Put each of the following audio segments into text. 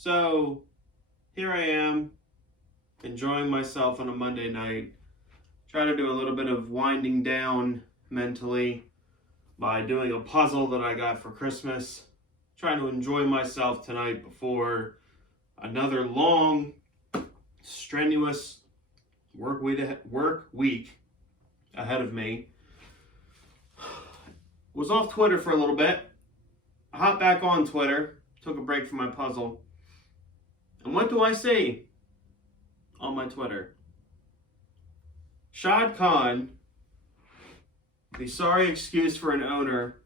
So here I am, enjoying myself on a Monday night. Try to do a little bit of winding down mentally by doing a puzzle that I got for Christmas. Trying to enjoy myself tonight before another long, strenuous work week ahead of me. Was off Twitter for a little bit. I hopped back on Twitter, took a break from my puzzle. And what do I see on my Twitter? Shad Khan, the sorry excuse for an owner,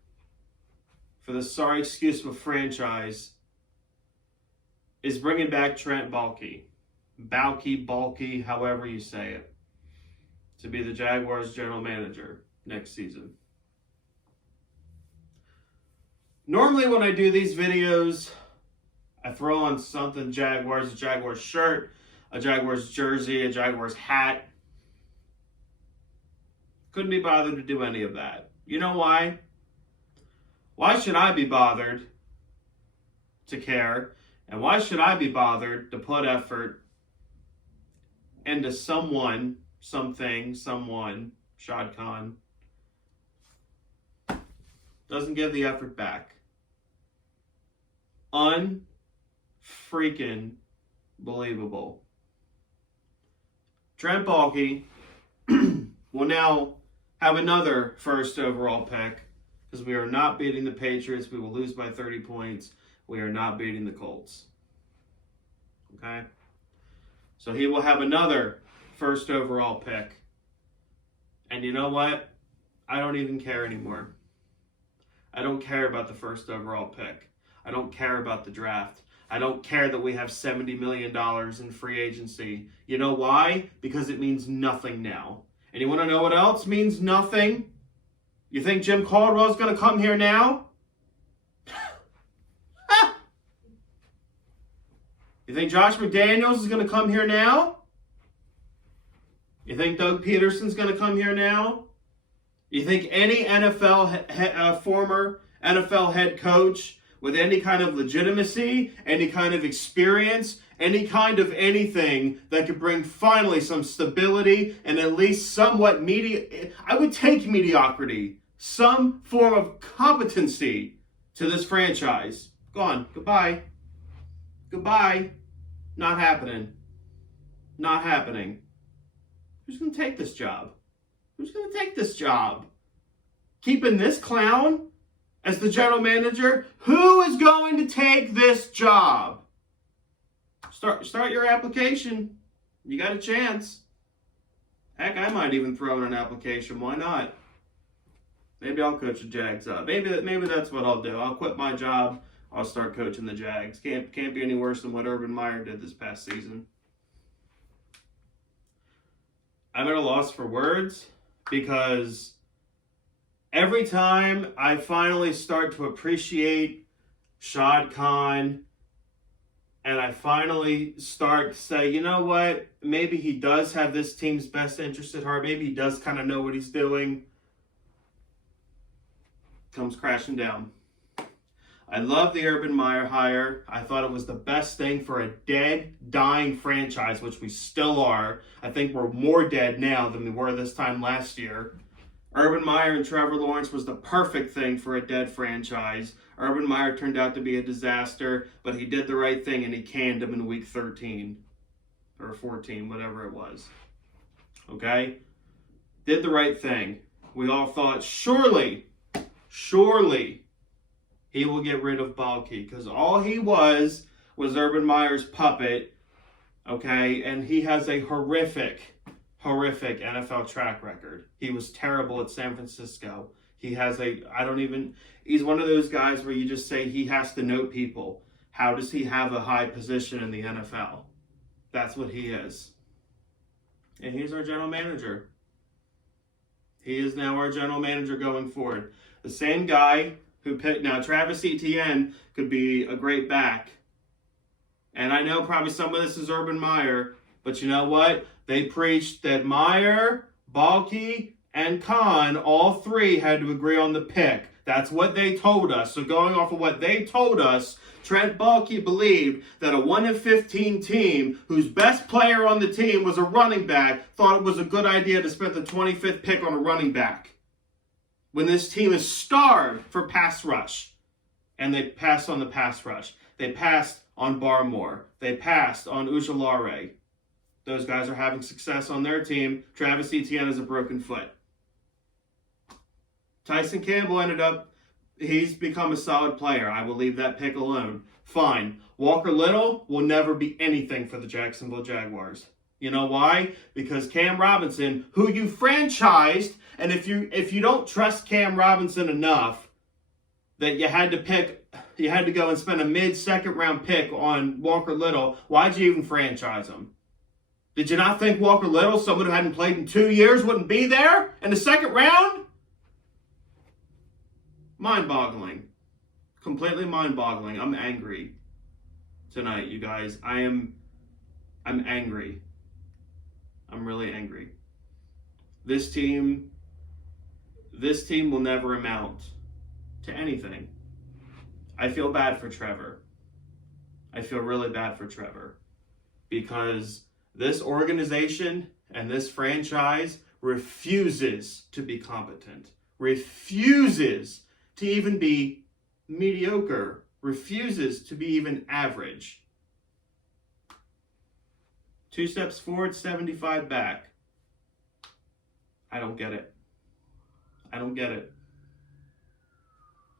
for the sorry excuse of a franchise, is bringing back Trent Baalke. Baalke, however you say it, to be the Jaguars general manager next season. Normally when I do these videos, I throw on something Jaguars, a Jaguars shirt, a Jaguars jersey, a Jaguars hat. Couldn't be bothered to do any of that. You know why? Why should I be bothered to care? And why should I be bothered to put effort into someone, something, someone, Shad Khan, doesn't give the effort back? Unfreaking believable. Trent Baalke will now have another first overall pick because we are not beating the Patriots. We will lose by 30 points. We are not beating the Colts. Okay? So he will have another first overall pick. And you know what? I don't even care anymore. I don't care about the first overall pick. I don't care about the draft. I don't care that we have $70 million in free agency. You know why? Because it means nothing now. And you want to know what else means nothing? You think Jim Caldwell's going to come here now? You think Josh McDaniels is going to come here now? You think Doug Peterson's going to come here now? You think any former NFL head coach with any kind of legitimacy, any kind of experience, any kind of anything that could bring finally some stability and at least somewhat I would take mediocrity, some form of competency to this franchise? Gone. Goodbye. Goodbye. Not happening. Not happening. Who's going to take this job? Who's going to take this job? Keeping this clown as the general manager? Who is going to take this job? Start your application. You got a chance. Heck, I might even throw in an application. Why not? Maybe I'll coach the Jags up. Maybe that's what I'll do. I'll quit my job. I'll start coaching the Jags. Can't be any worse than what Urban Meyer did this past season. I'm at a loss for words because every time I finally start to appreciate Shad Khan and I finally start to say, you know what, maybe he does have this team's best interest at heart, maybe he does kind of know what he's doing, comes crashing down. I love the Urban Meyer hire. I thought it was the best thing for a dead, dying franchise, which we still are. I think we're more dead now than we were this time last year. Urban Meyer and Trevor Lawrence was the perfect thing for a dead franchise. Urban Meyer turned out to be a disaster, but he did the right thing and he canned him in week 13 or 14, whatever it was. Okay? Did the right thing. We all thought, surely, he will get rid of Baalke because all he was Urban Meyer's puppet, okay? And he has a horrific NFL track record. He was terrible at San Francisco. He's one of those guys where you just say he has to know people. How does he have a high position in the NFL? That's what he is. And he's our general manager. He is now our general manager going forward. The same guy who picked, now Travis Etienne could be a great back. And I know probably some of this is Urban Meyer, but you know what? They preached that Meyer, Baalke, and Khan, all three had to agree on the pick. That's what they told us. So going off of what they told us, Trent Baalke believed that a 1-15 team whose best player on the team was a running back thought it was a good idea to spend the 25th pick on a running back when this team is starved for pass rush. And they passed on the pass rush. They passed on Barmore. They passed on Ujulare. Those guys are having success on their team. Travis Etienne has a broken foot. Tyson Campbell he's become a solid player. I will leave that pick alone. Fine. Walker Little will never be anything for the Jacksonville Jaguars. You know why? Because Cam Robinson, who you franchised, and if you don't trust Cam Robinson enough that you had to go and spend a mid-second round pick on Walker Little, why'd you even franchise him? Did you not think Walker Little, someone who hadn't played in 2 years, wouldn't be there in the second round? Mind-boggling. Completely mind-boggling. I'm angry tonight, you guys. I'm angry. I'm really angry. This team will never amount to anything. I feel bad for Trevor. I feel really bad for Trevor because this organization and this franchise refuses to be competent, refuses to even be mediocre, refuses to be even average. 2 steps forward, 75 back. I don't get it. I don't get it.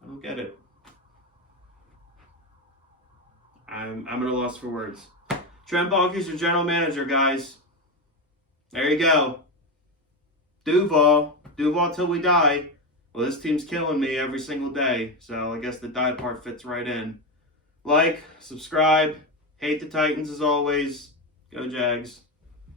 I don't get it. I'm at a loss for words. Trent Baalke is your general manager, guys. There you go. Duval till we die. Well, this team's killing me every single day, so I guess the die part fits right in. Like, subscribe, hate the Titans as always. Go Jags.